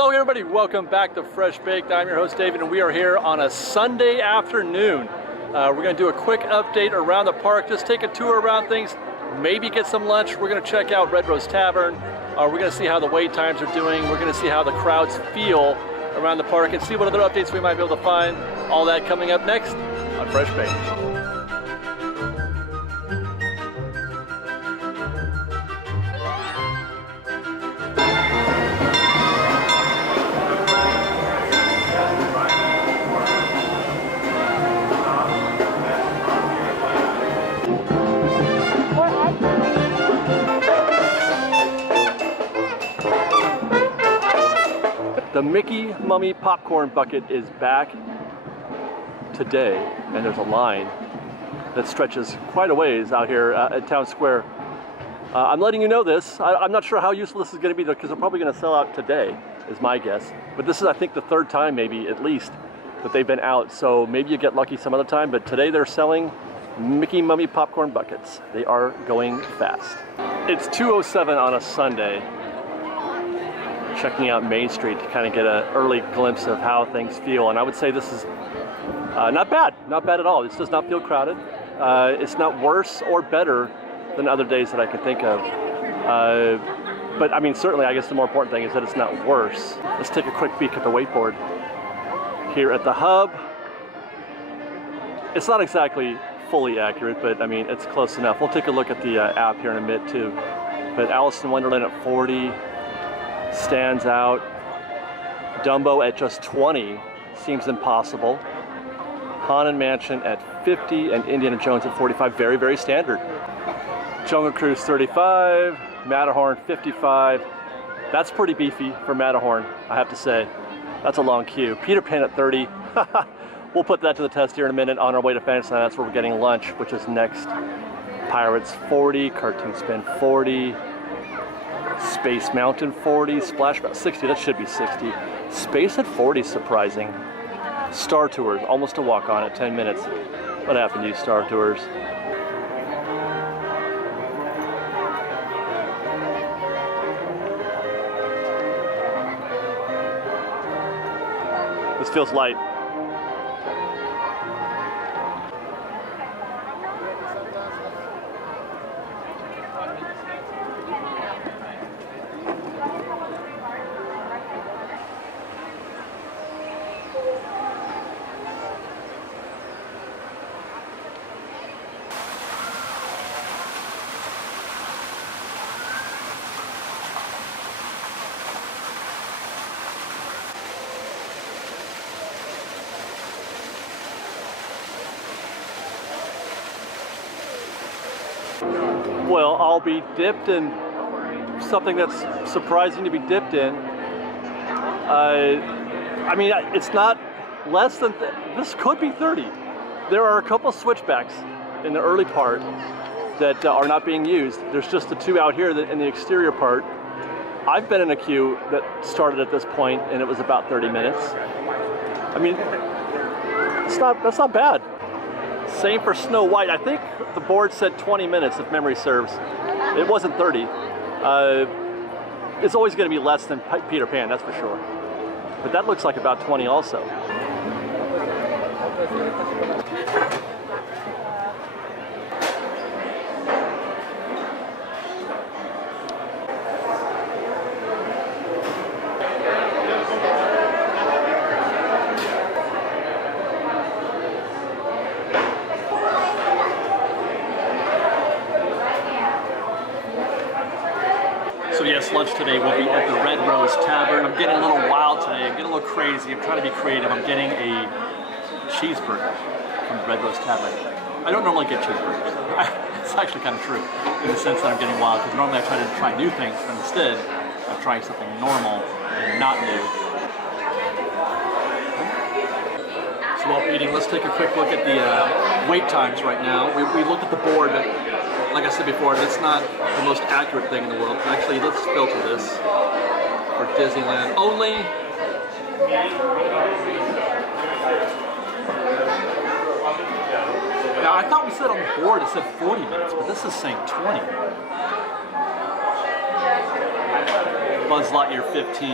Hello everybody, welcome back to Fresh Baked. I'm your host David and we are here on a Sunday afternoon. We're going to do a quick update around the park, just take a tour around things, maybe get some lunch. We're going to check out Red Rose Tavern. We're going to see how the wait times are doing. We're going to see how the crowds feel around the park and see what other updates we might be able to find. All that coming up next on Fresh Baked. The Mickey Mummy popcorn bucket is back today, and there's a line that stretches quite a ways out here at Town Square. I'm letting you know this. I'm not sure how useful this is going to be because they're probably going to sell out today, is my guess. But this is, I think, the third time maybe at least that they've been out. So maybe you get lucky some other time, but today they're selling Mickey Mummy popcorn buckets. They are going fast. It's 2:07 on a Sunday. Checking out Main Street to kind of get an early glimpse of how things feel, and I would say this is not bad at all. This does not feel crowded. It's not worse or better than other days that I could think of, but I mean certainly I guess the more important thing is that it's not worse. Let's take a quick peek at the wakeboard here at the hub. It's not exactly fully accurate, but I mean it's close enough. We'll take a look at the app here in a bit too, but Alice in Wonderland at 40 stands out. Dumbo at just 20 seems impossible. Haunted Mansion at 50 and Indiana Jones at 45, very, very standard. Jungle Cruise 35, Matterhorn 55. That's pretty beefy for Matterhorn, I have to say. That's a long queue. Peter Pan at 30. We'll put that to the test here in a minute on our way to Fantasyland. That's where we're getting lunch, which is next. Pirates 40, Cartoon Spin 40. Space Mountain 40, Splash Mountain 60, that should be 60. Space at 40 is surprising. Star Tours, almost a walk on at 10 minutes. What happened to you, Star Tours? This feels light. Well, I'll be dipped in something that's surprising to be dipped in. I mean, it's not less than, this could be 30. There are a couple switchbacks in the early part that are not being used. There's just the two out here in the exterior part. I've been in a queue that started at this point and it was about 30 minutes. I mean, that's not bad. Same for Snow White. I think the board said 20 minutes if memory serves. It wasn't 30. It's always going to be less than Peter Pan, that's for sure. But that looks like about 20 also. So yes, lunch today will be at the Red Rose Tavern. I'm getting a little wild today. I'm getting a little crazy. I'm trying to be creative. I'm getting a cheeseburger from the Red Rose Tavern. I don't normally get cheeseburgers. It's actually kind of true in the sense that I'm getting wild because normally I try new things, but instead I'm trying something normal and not new. So while eating, let's take a quick look at the wait times right now. We looked at the board, but like I said before, that's not the most accurate thing in the world. Actually, let's filter this for Disneyland only. Now, I thought we said on the board it said 40 minutes, but this is saying 20. Buzz Lightyear 15.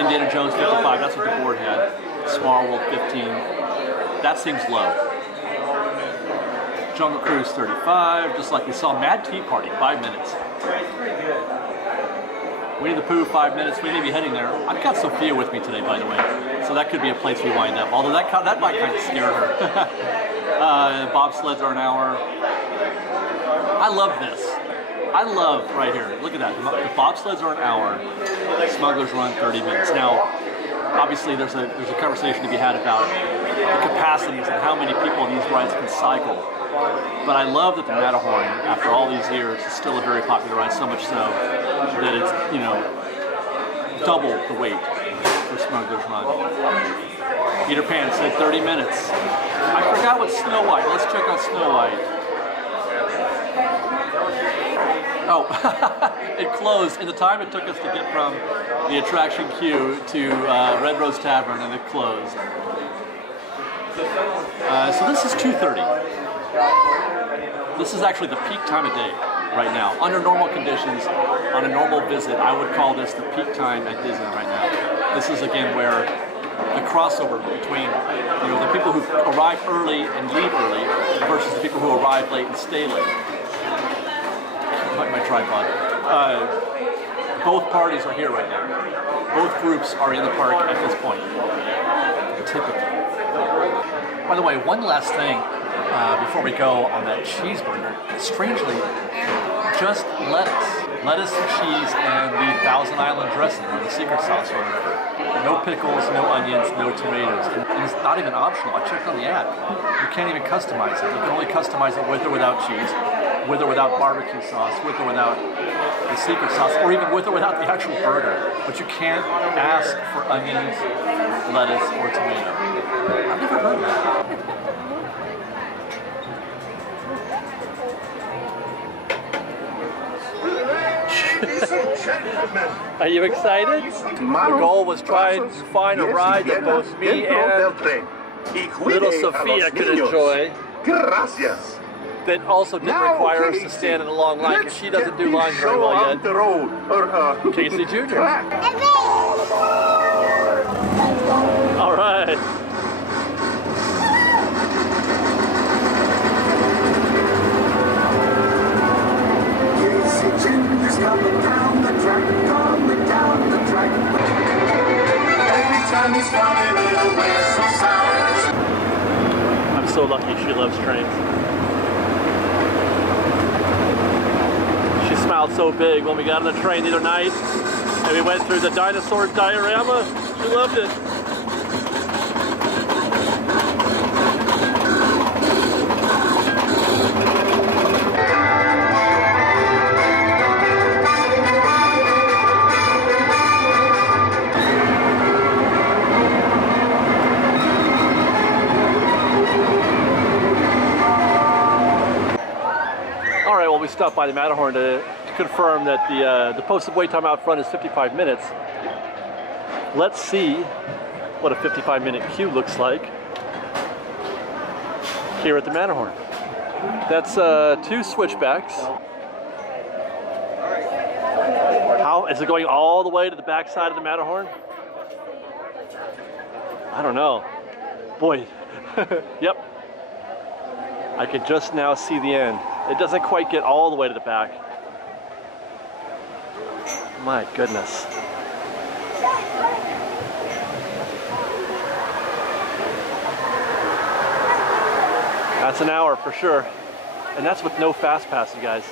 Indiana Jones 55, that's what the board had. Small World 15. That seems low. Jungle Cruise 35, just like we saw. Mad Tea Party, 5 minutes. Winnie the Pooh, 5 minutes. We may be heading there. I've got Sophia with me today, by the way, so that could be a place we wind up. Although that might kind of scare her. Bobsleds are an hour. I love this. I love right here. Look at that. The bobsleds are an hour. Smugglers Run 30 minutes. Now, obviously, there's a conversation to be had about the capacities and how many people these rides can cycle. But I love that the Manor Horn, after all these years, is still a very popular ride. So much so that it's, you know, double the weight for Smugglers Run. Peter Pan said 30 minutes. I forgot what Snow White. Let's check on Snow White. Oh, it closed in the time it took us to get from the attraction queue to Red Rose Tavern, and it closed. So this is 2:30. This is actually the peak time of day right now. Under normal conditions, on a normal visit, I would call this the peak time at Disney right now. This is again where the crossover between, you know, the people who arrive early and leave early versus the people who arrive late and stay late. My tripod. Both parties are here right now. Both groups are in the park at this point. Typically. By the way, one last thing before we go on that cheeseburger. Strangely, just lettuce, cheese, and the Thousand Island dressing, or the secret sauce, or whatever. No pickles, no onions, no tomatoes, and it's not even optional. I checked on the app. You can't even customize it. You can only customize it with or without cheese, with or without barbecue sauce, with or without the secret sauce, or even with or without the actual burger. But you can't ask for onions, lettuce, or tomato. I've never heard of that. Are you excited? The goal was trying to find a ride that both me and little Sophia could enjoy. That also didn't require us to stand in a long line, because she doesn't do lines very well yet. Casey Jr. All right. Coming down the track, coming down the track. Every time he's coming, it'll whistle sound. I'm so lucky she loves trains. She smiled so big when we got on the train the other night and we went through the dinosaur diorama. She loved it. We stopped by the Manor Horn to confirm that the posted wait time out front is 55 minutes. Let's see what a 55-minute queue looks like here at the Manor Horn. That's 2 switchbacks. How is it going all the way to the back side of the Manor Horn? I don't know. Boy, yep. I could just now see the end. It doesn't quite get all the way to the back. My goodness. That's an hour for sure. And that's with no fast pass, you guys.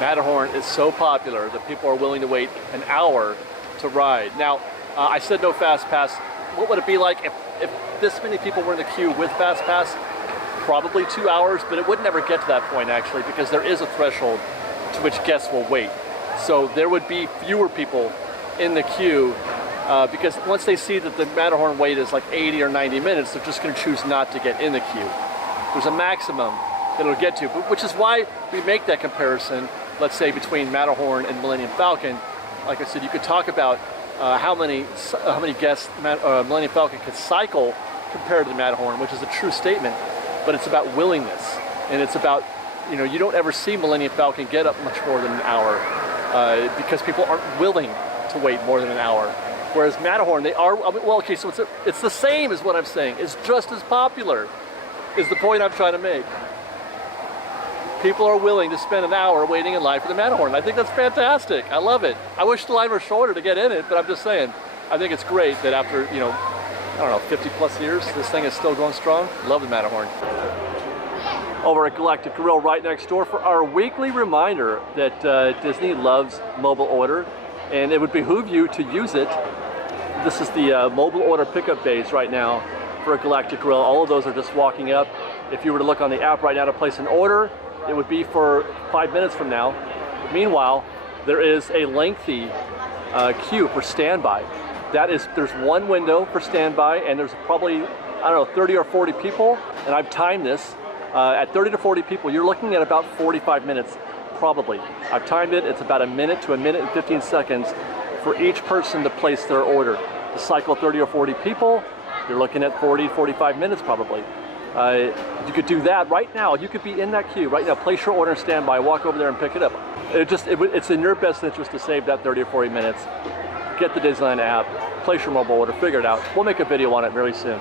Manor Horn is so popular that people are willing to wait an hour to ride. Now, I said no fast pass. What would it be like if this many people were in the queue with fast pass? Probably 2 hours, but it would never get to that point actually, because there is a threshold to which guests will wait. So there would be fewer people in the queue because once they see that the Manor Horn wait is like 80 or 90 minutes, they're just going to choose not to get in the queue. There's a maximum that it'll get to, which is why we make that comparison, let's say, between Manor Horn and Millennium Falcon. Like I said, you could talk about how many guests Millennium Falcon could cycle compared to the Manor Horn, which is a true statement. But it's about willingness, and it's about you know, you don't ever see Millennium Falcon get up much more than an hour because people aren't willing to wait more than an hour. Whereas Matterhorn, they are, well, okay, so it's the same as what I'm saying. It's just as popular, is the point I'm trying to make. People are willing to spend an hour waiting in line for the Matterhorn. I think that's fantastic. I love it. I wish the line were shorter to get in it, but I'm just saying, I think it's great that after, you know, I don't know, 50 plus years, this thing is still going strong. Love the Matterhorn. Over at Galactic Grill right next door for our weekly reminder that Disney loves mobile order, and it would behoove you to use it. This is the mobile order pickup bays right now for a Galactic Grill. All of those are just walking up. If you were to look on the app right now to place an order, it would be for 5 minutes from now. Meanwhile, there is a lengthy queue for standby. There's one window for standby, and there's probably, I don't know, 30 or 40 people, and I've timed this. At 30 to 40 people, you're looking at about 45 minutes, probably. I've timed it. It's about a minute to a minute and 15 seconds for each person to place their order. To cycle 30 or 40 people, you're looking at 40, 45 minutes probably. You could do that right now. You could be in that queue right now. Place your order and standby. Walk over there and pick it up. It's in your best interest to save that 30 or 40 minutes. Get the Disneyland app. Place your mobile order. Figure it out. We'll make a video on it very soon.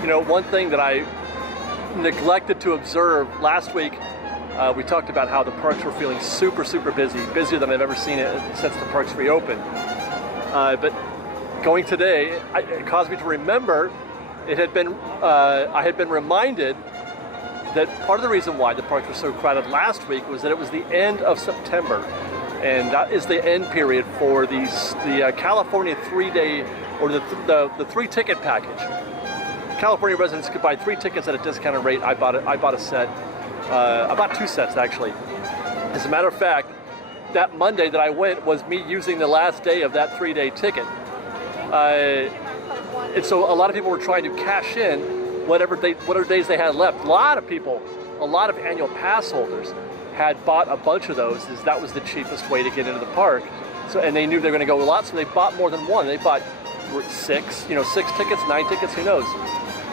You know, one thing that I neglected to observe last week, we talked about how the parks were feeling super, super busy, busier than I've ever seen it since the parks reopened. But going today, it caused me to remember I had been reminded that part of the reason why the parks were so crowded last week was that it was the end of September, and that is the end period for the California 3-day or the 3-ticket package. California residents could buy 3 tickets at a discounted rate. I bought a set, about 2 sets actually. As a matter of fact, that Monday that I went was me using the last day of that 3-day ticket. And so a lot of people were trying to cash in whatever days they had left. A lot of people, a lot of annual pass holders had bought a bunch of those, as that was the cheapest way to get into the park. So, and they knew they were going to go a lot, so they bought more than one. They bought 6 tickets, 9 tickets, who knows.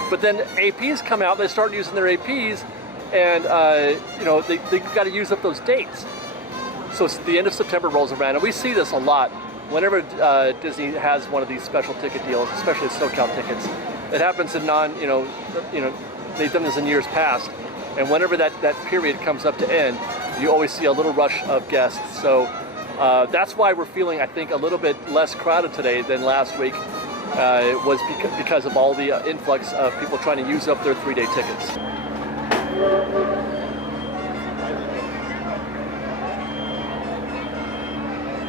But then APs come out, they start using their APs, and they got to use up those dates. So the end of September rolls around, and we see this a lot whenever Disney has one of these special ticket deals, especially SoCal tickets. It happens in they've done this in years past, and whenever that period comes up to end, you always see a little rush of guests. So that's why we're feeling, I think, a little bit less crowded today than last week. It was because of all the influx of people trying to use up their 3-day tickets.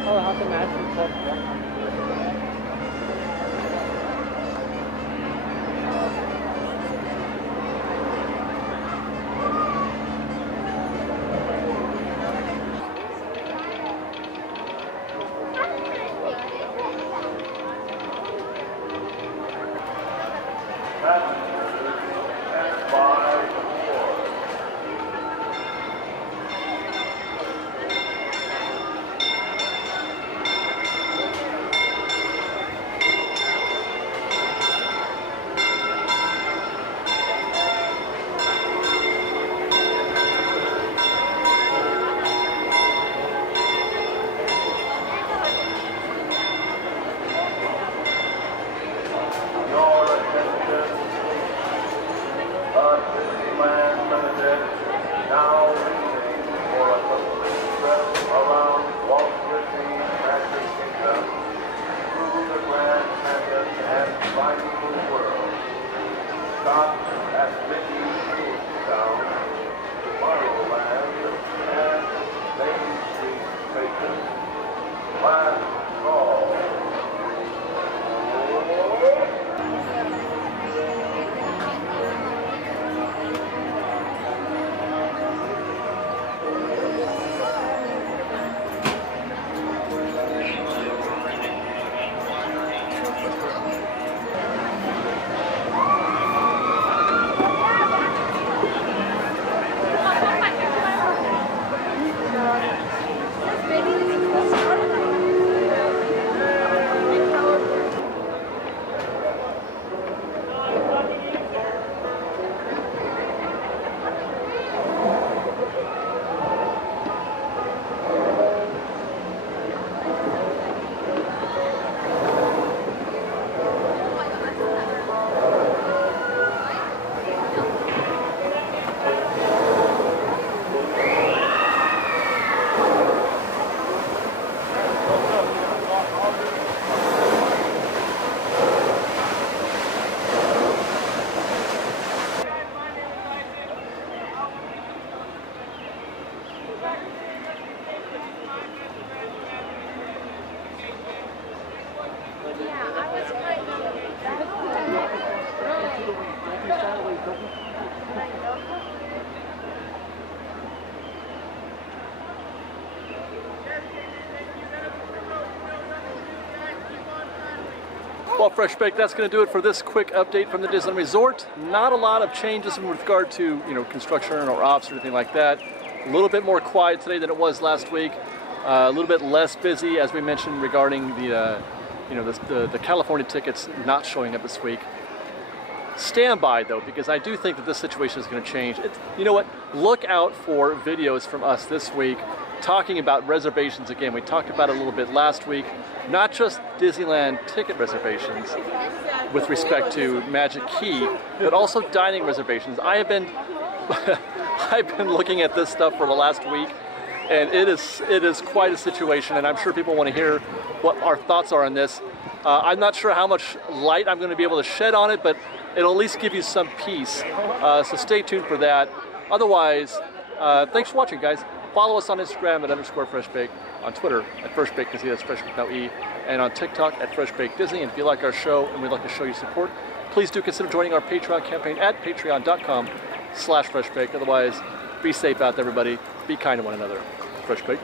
Oh, how come Matthew Well, Fresh Baked, that's going to do it for this quick update from the Disneyland Resort. Not a lot of changes in regard to, construction or ops or anything like that. A little bit more quiet today than it was last week. A little bit less busy, as we mentioned, regarding the, the California tickets not showing up this week. Stand by though, because I do think that this situation is going to change. You know what? Look out for videos from us this week talking about reservations again. We talked about it a little bit last week. Not just Disneyland ticket reservations with respect to Magic Key, but also dining reservations. I've been looking at this stuff for the last week, and it is quite a situation, and I'm sure people want to hear what our thoughts are on this. I'm not sure how much light I'm going to be able to shed on it, but it'll at least give you some peace. So stay tuned for that. Otherwise, thanks for watching, guys. Follow us on Instagram at _FreshBake, on Twitter at FreshBake Disney, that's FreshBake without E, and on TikTok at FreshBake Disney. And if you like our show and we'd like to show you support, please do consider joining our Patreon campaign at patreon.com/FreshBake. Otherwise, be safe out there, everybody. Be kind to one another. FreshBake.